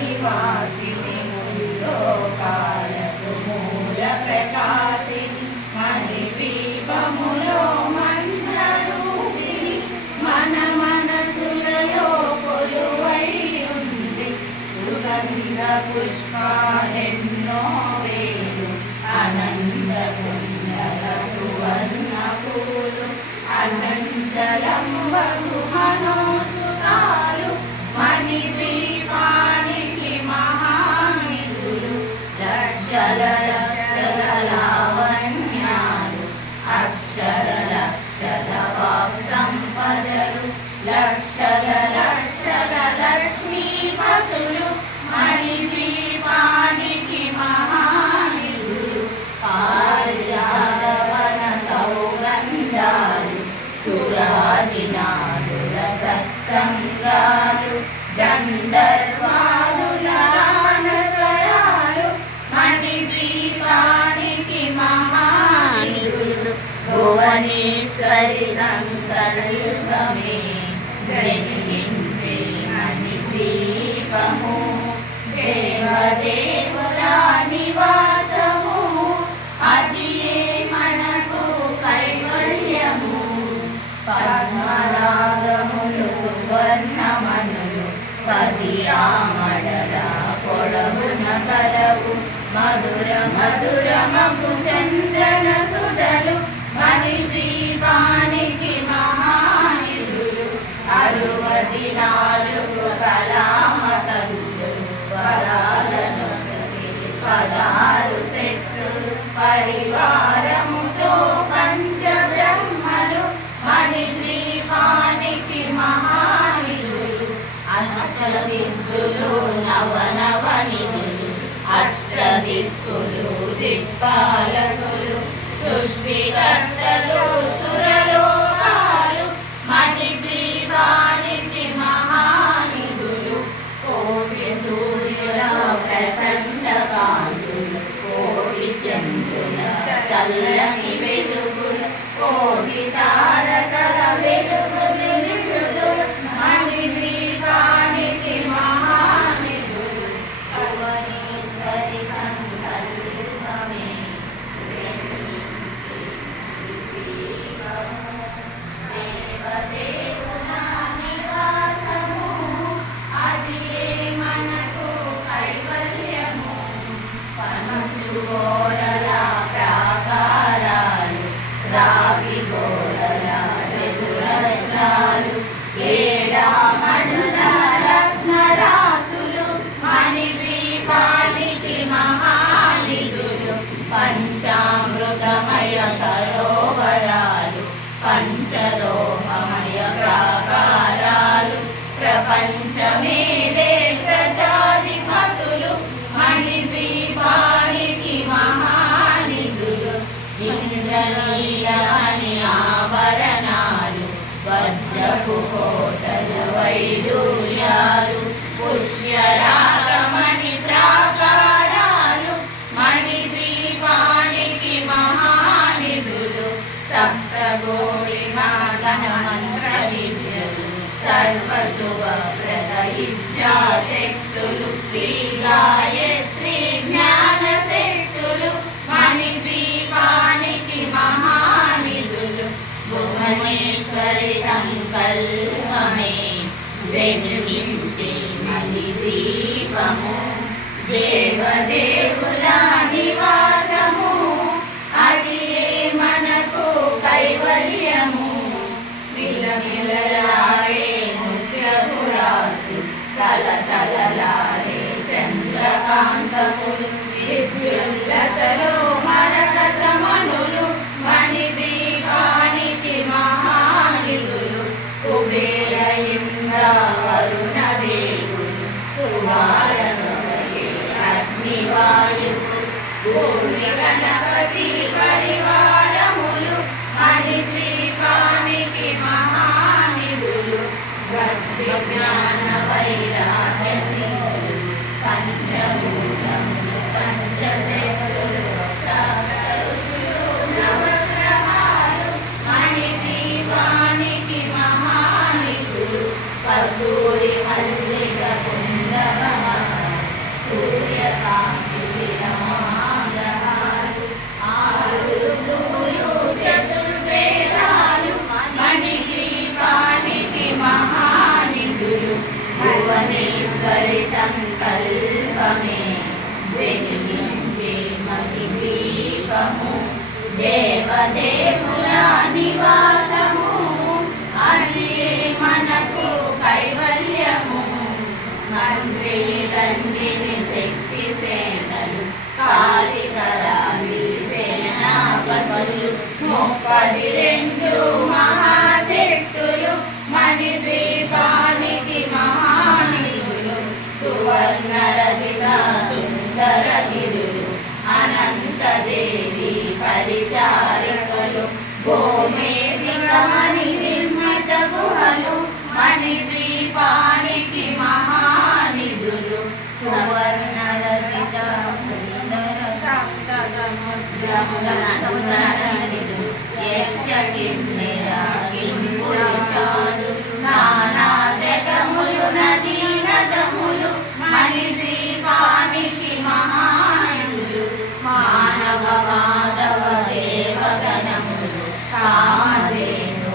నివాసిని ముల్లోకాలకు మూల ప్రకాశిని మణిద్వీపములో మంత్రరూపిణి మన మనసులలో కొలువై ఉంది సుగంధ పుష్పాలెన్నో వేలు అనంత సుందర సువర్ణ పూలు అచంచలంబగు మనోసుతాలు మణిద్వీపానికి మహానిధులు లక్షల లక్షల లావణ్యాలు అక్షర లక్షల వాక్ సంపదలు లక్షల లక్షల లక్ష్మీపతులు మణిద్వీపానికి మహానిధులు పారిజాతవన సౌగంధాలు సురాదినాదుల సత్సంగాలు గంధర్వాదుల గానస్వరాలు మణిద్వీపానికి మహానిధులు భువనేశ్వరి సంకల్పమే జనించే మణిద్వీపము దేవదేవుల నివాసము అది మనకు కైవల్యము పద్మరాగములు సువర్ణమనులు పది ఆమడల పొడవున కలవు మధుర మధుర మగు చందన సుధలు మణిద్వీపానికి మహానిధులు 64 కళామతలు వరాలను సగిలి 16 శక్తులు పరివారముతో పంచబ్రహ్మలు మణిద్వీపానికి మహానిధులు అష్టసిద్ధులు నవనవనిధులు అష్టదిక్కులు దిక్పాలకులు సృష్టికర్తలు సురలోకాలు మణిద్వీపానికి మహానిధులు కోటి సూర్యుల ప్రచండ కాంతులు కోటి చంద్రుల చల్లని వెలుగులు కోటి తారకల వెలుగులు మణిద్వీపానికి మహానిధులు భువనేశ్వరి సంకల్పమే దేవదేవుల నివాసము అది మనకు కైవల్యము పనుగోడల ప్రాకారాలు రాగి గోడల చతురస్రాలు ఏడామణుల రత్నరాసులు మణిద్వీపానికి మహానిధులు పంచామృతమయ సరోవరాలు పంచలోహమయ ప్రాకారాలు ప్రపంచమేదే ప్రజాధిపతులు మణిద్వీపానికి మహానిధులు ఇంద్రనీలమణి ఆభరణాలు వజ్రపు కోటలు వైడూర్యాలు పుష్యరాగమణి ప్రాకారాలు మణిద్వీపానికి మహానిధులు సప్తగోడి గణ మంత్ర విద్యలు సర్వశుభప్రద ఇచ్ఛాశక్తులు శ్రీ గాయత్రి జ్ఞాన శక్తులు మణిద్వీపానికి మహానిధులు భువనేశ్వరి సంకల్పమే జన్మించే మణిద్వీపము దేవదేవుల నివాసము అది మనకు కైవల్యము విలవిలలాడే ముత్యపురాసు తలతలలాడే చంద్రకాంతములు విద్యుల్లతలో మరకతమణులు మణిద్వీపానికి మహానిధులు కుబేర ఇంద్ర వరుణ దేవులు శుభాలను సగే అగ్నివాయు భూమి గణపతి పరివారములు మణిద్వీపానికి మహానిధులు భక్తి జ్ఞాన వైరాగ్య సిద్ధులు పంచభూతములు భువనేశ్వరి సంకల్పమే జనించే మణి ద్వీపము దేవదేవుల నివాసము అది మనకు కైవల్యము మంత్రిని తండ్రిని శక్తి సేనలు కాళికరాలి సేనాపతులు 32 మహాశక్తులు మణి ద్వీపానికి మహానిధులు సువర్ణ రచిత సుందర గిరులు అనంతదేవి పరిచారికలు గోమేధికమణి నిర్మిత గుహలు మణి ద్వీపానికి మహానిధులు సువర్ణ రచిత సుందర సప్త సముద్రములు యక్ష కిన్నెర కింపురుషాలు నానా జగములు నదీ నదములు మణి ద్వీపానికి మహానిధులు మానవ మాధవ దేవగణములు కామధేను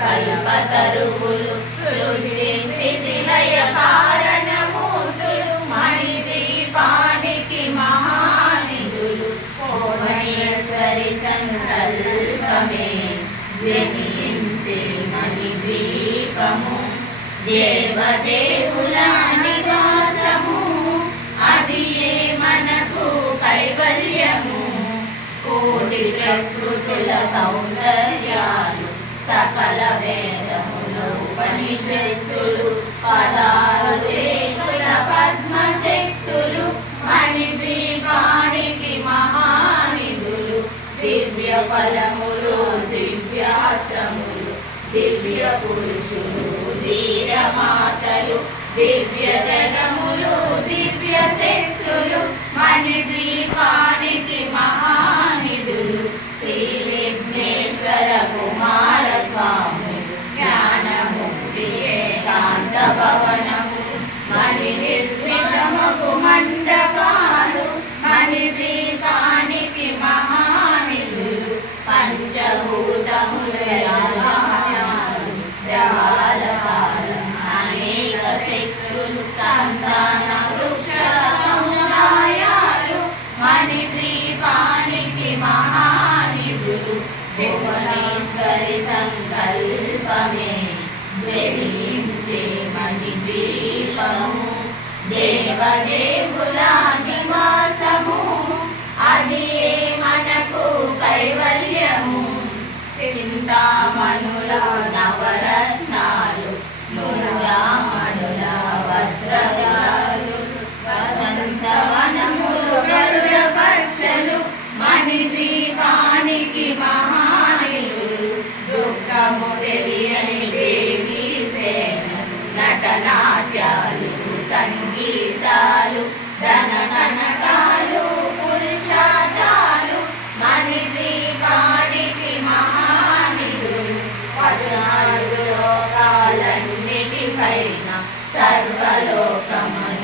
కల్పతరువులు సృష్టి స్థితి లయ కారణమూర్తులు మణి ద్వీపానికి మహానిధులు భువనేశ్వరి సంకల్పమే జనించే మణి ద్వీపము దేవదేవుల నివాసము అది మనకు కైవల్యము కోటి ప్రకృతుల సౌందర్యాలు సకల వేదములు ఉపనిషత్తులు 16 రేకుల పద్మశక్తులు మణి ద్వీపానికి మహానిధులు దివ్య ఫలములు దివ్యాస్త్రములు దివ్య పురుషులు ధీరమాతలు దివ్య జగములు దివ్య శక్తులు మణి ద్వీపానికి మహానిధులు శ్రీ విఘ్నేశ్వర కుమార స్వామి జ్ఞానముక్తి ఏకాంత భవనము మణి నిర్మితమకు మండపాలు మణి ద్వీపానికి మహానిధులు పంచభూతముల దేవాలయాలు అనేక శక్తులు సంతాన వృక్ష సముదాయాలు మణి ద్వీపానికి మహానిధులు భువనేశ్వరి సంకల్పమే జనించే మణి ద్వీపము దేవదేవుల నివాసము అది మనకు కైవల్యము చింతామణుల నవరత్నాలు నూరామణుల వజ్రరాజులు వసంతవనములు గరుడపచ్చలు మణి ద్వీపానికి మహానిధులు దుఃఖము తెలియని దేవీ సేనలు నటనాట్యాలు సంగీతాలు ధనకనకాలు పురుషార్థాలు మణి ద్వీపానికి మహానిధులు 14 లోకాలన్నిటిపైన సర్వలోకమనులోకము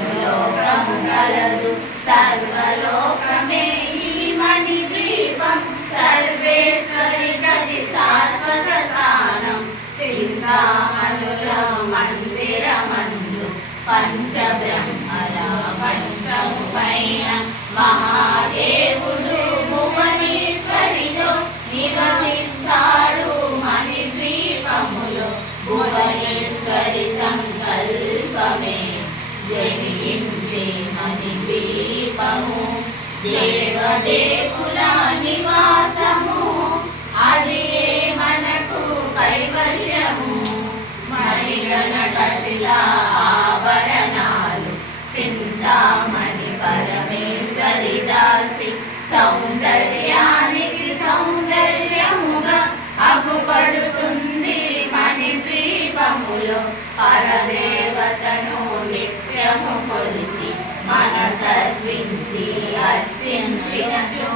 గలదు సర్వలోకమే ఈ మణి ద్వీపం సర్వేశ్వరి గది శాశ్వత స్థానం చింతామణుల మందిరమందు పంచబ్రహ్మల పంచము పైన మహాదేవుడు భువనేశ్వరిలో నివసిస్తాడు మణి ద్వీపములో భువనేశ్వరి సంకల్పమే జనించే మణి ద్వీపము దేవదేవుల నివాసము అది మనకు కైవల్యము మణిగణ ఖచ్చిత ఆభరణాలు చింతామణి పరమేశ్వరి దాల్చి సౌందర్యానికి సౌందర్యముగా అగుపడుతుంది మణి ద్వీపములో పరదేవతను నిత్యము కొలిచి మనసర్వించి అర్చించినచో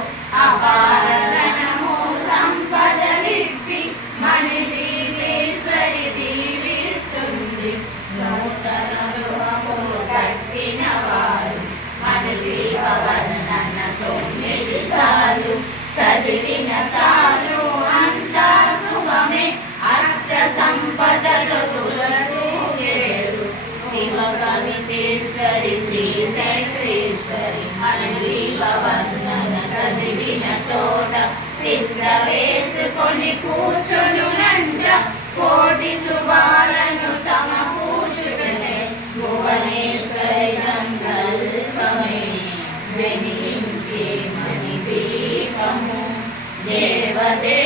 అపార ధనము సంపదలిచ్చి మణి ద్వీపేశ్వరి దీవిస్తుంది నూతన గృహములు కట్టిన వారు మణి ద్వీప వర్ణన 9 సార్లు చదివిన చాలు అంతా శుభమే అష్ట సంపదలు తులతూ వేరు శివ సవితేశ్వరి శ్రీ చైత్రేశ్వరి మనీవర్ణన చదివిన చోట తిష్ట వేసుకొని కూర్చొనునంట కోటి శుభాలను సమకూర్చుటనే భువనేశ్వరి సంకల్పమే జనించే మణి దీపము దేవదే